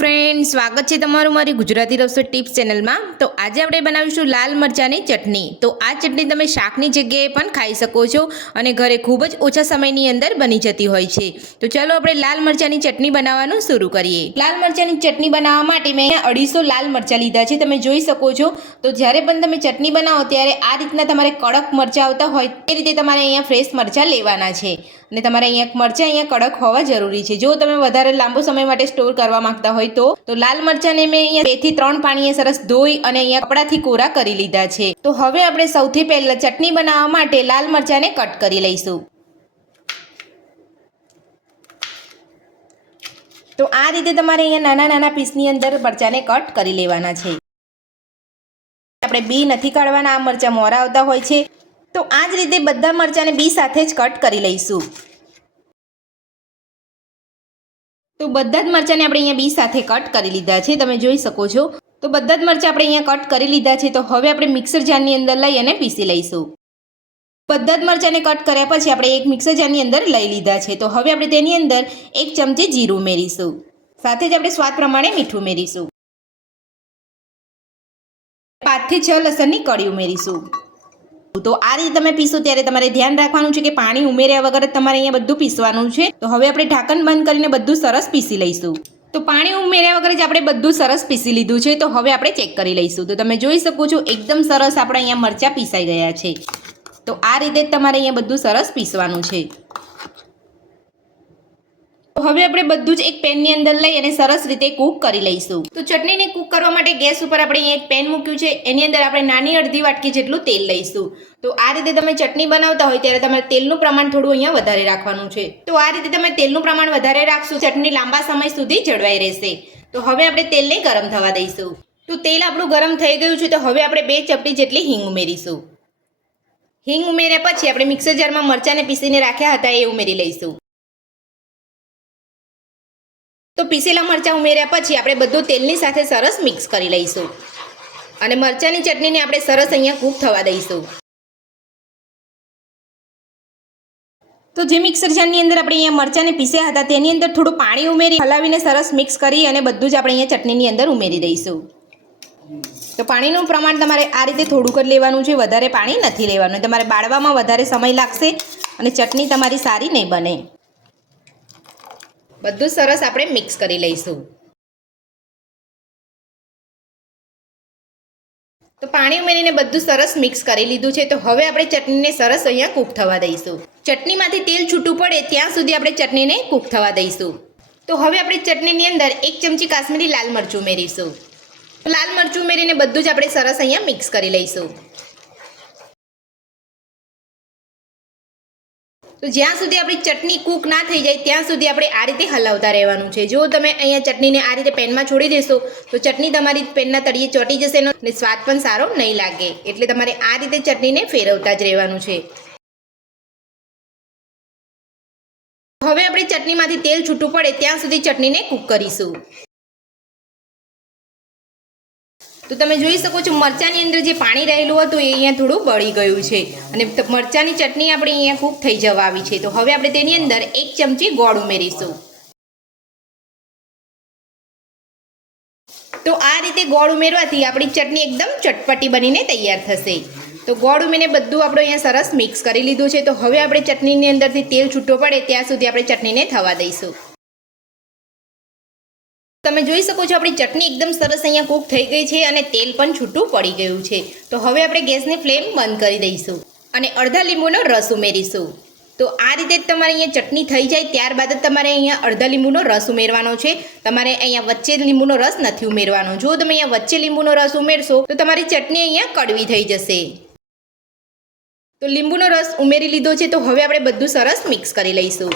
Friend, સ્વાગત છે તમારું મારી ગુજરાતી રસોઈ ટિપ્સ ચેનલમાં। તો આજે આપણે બનાવીશું લાલ મરચાંની ચટણી। તો આ ચટણી તમે શાકની જગ્યાએ પણ ખાઈ શકો છો અને ઘરે ખૂબ જ ઓછા સમયની અંદર બની જતી હોય છે। તો ચાલો આપણે લાલ મરચાંની ચટણી બનાવવાનું શરૂ કરીએ। લાલ મરચાંની ચટણી બનાવવા માટે મેં અહીંયા 250 લાલ મરચાં લીધા છે, તમે જોઈ શકો છો। તો જ્યારે પણ તમે ચટણી બનાવો ત્યારે આ રીતના તમારે કડક મરચાં આવતા હોય એ રીતે તમારે અહીંયા ફ્રેશ મરચાં લેવાના છે અને તમારે અહીંયા મરચાં અહીંયા કડક હોવા જરૂરી છે। જો તમે વધારે લાંબો સમય માટે સ્ટોર કરવા માંગતા હોય તો લાલ મરચાંને મેં અહીંયા 2 થી 3 પાણીએ સરસ ધોઈ અને અહીંયા કપડાથી કોરા કરી લીધા છે। તો હવે આપણે સૌથી પહેલા ચટણી બનાવવા માટે લાલ મરચાંને કટ કરી લઈશું। તો આ રીતે તમારે અહીંયા નાના નાના પીસની અંદર મરચાંને કટ કરી લેવાના છે। આપણે બી નથી કાઢવાના, આ મરચાં મોરા આવતા હોય છે। તો આ જ રીતે બધા મરચાંને બી સાથે જ કટ કરી લઈશું। તો બધા જ મરચાંને આપણે અહીંયા બી સાથે કટ કરી લીધા છે, તમે જોઈ શકો છો। તો બધા જ મરચાં આપણે અહીંયા કટ કરી લીધા છે। તો હવે આપણે મિક્સર જારની અંદર લઈ અને પીસી લઈશું। બધા જ મરચાંને કટ કર્યા પછી આપણે એક મિક્સર જારની અંદર લઈ લીધા છે। તો હવે આપણે તેની અંદર 1 ચમચી જીરું ઉમેરીશું, સાથે જ આપણે સ્વાદ પ્રમાણે મીઠું ઉમેરીશું। 5 થી 6 લસણની કળી ઉમેરીશું। તો આ રીતે તમે પીસો ત્યારે તમારે ધ્યાન રાખવાનું છે કે પાણી ઉમેર્યા વગર તમારે અહીંયા બધું પીસવાનું છે। તો હવે આપણે ઢાંકણ બંધ કરીને બધું સરસ પીસી લઈશું। તો પાણી ઉમેર્યા વગર જ આપણે બધું સરસ પીસી લીધું છે। તો હવે આપણે ચેક કરી લઈશું। તો તમે જોઈ શકો છો એકદમ સરસ આપણે અહીંયા મરચાં પીસાઈ ગયા છે। તો આ રીતે જ તમારે અહીંયા બધું સરસ પીસવાનું છે। તો હવે આપણે બધું જ એક પેનની અંદર લઈ અને સરસ રીતે કૂક કરી લઈશું। તો ચટણીને કૂક કરવા માટે ગેસ ઉપર આપણે અહીંયા એક પેન મૂક્યું છે, એની અંદર આપણે નાની અડધી વાટકી જેટલું તેલ લઈશું। તો આ રીતે તમે ચટણી બનાવતા હોય ત્યારે તમારે તેલનું પ્રમાણ થોડું અહીંયા વધારે રાખવાનું છે। તો આ રીતે તમે તેલનું પ્રમાણ વધારે રાખશો, ચટણી લાંબા સમય સુધી જળવાઈ રહેશે। તો હવે આપણે તેલને ગરમ થવા દઈશું। તો તેલ આપણું ગરમ થઈ ગયું છે। તો હવે આપણે 2 ચપટી જેટલી હિંગ ઉમેરીશું। હિંગ ઉમેર્યા પછી આપણે મિક્સર જારમાં મરચાંને પીસીને રાખ્યા હતા એ ઉમેરી લઈશું। તો પીસેલા મરચાં ઉમેર્યા પછી આપણે બધું તેલની સાથે સરસ મિક્સ કરી લઈશું અને મરચાંની ચટણીને આપણે સરસ અહીંયા કૂક થવા દઈશું। તો જે મિક્સર જારની અંદર આપણે અહીંયા મરચાંને પીસ્યા હતા તેની અંદર થોડું પાણી ઉમેરી હલાવીને સરસ મિક્સ કરી અને બધું જ આપણે અહીંયા ચટણીની અંદર ઉમેરી દઈશું। તો પાણીનું પ્રમાણ તમારે આ રીતે થોડુંક જ લેવાનું છે, વધારે પાણી નથી લેવાનું। તમારે બાળવામાં વધારે સમય લાગશે અને ચટણી તમારી સારી નહીં બને। બધું સરસ આપણે મિક્સ કરી લઈશું। તો પાણી ઉમેરીને બધું સરસ મિક્સ કરી લીધું છે। તો હવે આપણે ચટણીને સરસ અહીંયા કૂક થવા દઈશું। ચટણીમાંથી તેલ છૂટું પડે ત્યાં સુધી આપણે ચટણીને કૂક થવા દઈશું। તો હવે આપણે ચટણીની અંદર 1 ચમચી કાશ્મીરી લાલ મરચું ઉમેરીશું। લાલ મરચું ઉમેરીને બધું જ આપણે સરસ અહીંયા મિક્સ કરી લઈશું। તો જ્યાં સુધી આપણી ચટણી કૂક ના થઈ જાય ત્યાં સુધી આપણે આ રીતે હલાવતા રહેવાનું છે। જો તમે અહીંયા ચટણીને આ રીતે પેનમાં છોડી દેશો તો ચટણી તમારી પેનના તળિયે ચોંટી જશે અને સ્વાદ પણ સારો નહીં લાગે, એટલે તમારે આ રીતે ચટણીને ફેરવતા જ રહેવાનું છે। હવે આપણે ચટણીમાંથી તેલ છૂટું પડે ત્યાં સુધી ચટણીને કૂક કરીશું। તો તમે જોઈ શકો છો મરચાંની અંદર જે પાણી રહેલું હતું એ અહીંયા થોડું બળી ગયું છે અને મરચાંની ચટણી આપણી અહીંયા કૂક થઈ જવા આવી છે। તો હવે આપણે તેની અંદર 1 ચમચી ગોળ ઉમેરીશું। તો આ રીતે ગોળ ઉમેરવાથી આપણી ચટણી એકદમ ચટપટી બનીને તૈયાર થશે। તો ગોળ ઉમેરીને બધું આપણે અહીંયા સરસ મિક્સ કરી લીધું છે। તો હવે આપણે ચટણીની અંદરથી તેલ છૂટો પડે ત્યાં સુધી આપણે ચટણીને થવા દઈશું। તમે જોઈ શકો છો આપણી ચટણી એકદમ સરસ અહીંયા કૂક થઈ ગઈ છે અને તેલ પણ છૂટું પડી ગયું છે। તો હવે આપણે ગેસની ફ્લેમ બંધ કરી દઈશું અને અડધા લીંબુનો રસ ઉમેરીશું। તો આ રીતે જ તમારે અહીંયા ચટણી થઈ જાય ત્યારબાદ જ તમારે અહીંયા અડધા લીંબુનો રસ ઉમેરવાનો છે। તમારે અહીંયા વચ્ચે લીંબુનો રસ નથી ઉમેરવાનો। જો તમે અહીંયા વચ્ચે લીંબુનો રસ ઉમેરશો તો તમારી ચટણી અહીંયા કડવી થઈ જશે। તો લીંબુનો રસ ઉમેરી લીધો છે। તો હવે આપણે બધું સરસ મિક્સ કરી લઈશું।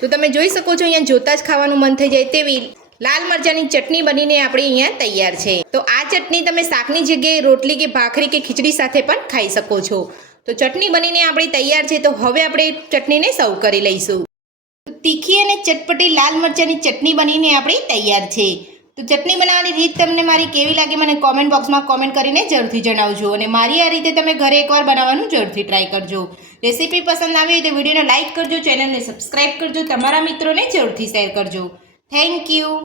તો તમે જોઈ શકો છો અહીંયા જોતાં જ ખાવાનું મન થઈ જાય તેવી લાલ મરચાંની ચટણી બનીને આપણી અહીંયા તૈયાર છે। તો આ ચટણી તમે શાકની જગ્યાએ રોટલી કે ભાખરી કે ખીચડી સાથે પણ ખાઈ શકો છો। તો ચટણી બનીને આપણી તૈયાર છે। તો હવે આપણે ચટણીને સર્વ કરી લઈશું। તીખી અને ચટપટી લાલ મરચાંની ચટણી બનીને આપણી તૈયાર છે। તો ચટણી બનાવવાની રીત તમને મારી કેવી લાગે મને કોમેન્ટ બોક્સમાં કોમેન્ટ કરીને જરૂરથી જણાવજો અને મારી આ રીતે તમે ઘરે એકવાર બનાવવાનું જરૂરથી ટ્રાય કરજો। રેસીપી પસંદ આવી હોય તો વિડીયોને લાઇક કરજો, ચેનલને સબસ્ક્રાઈબ કરજો, તમારા મિત્રોને જરૂરથી શેર કરજો। Thank you.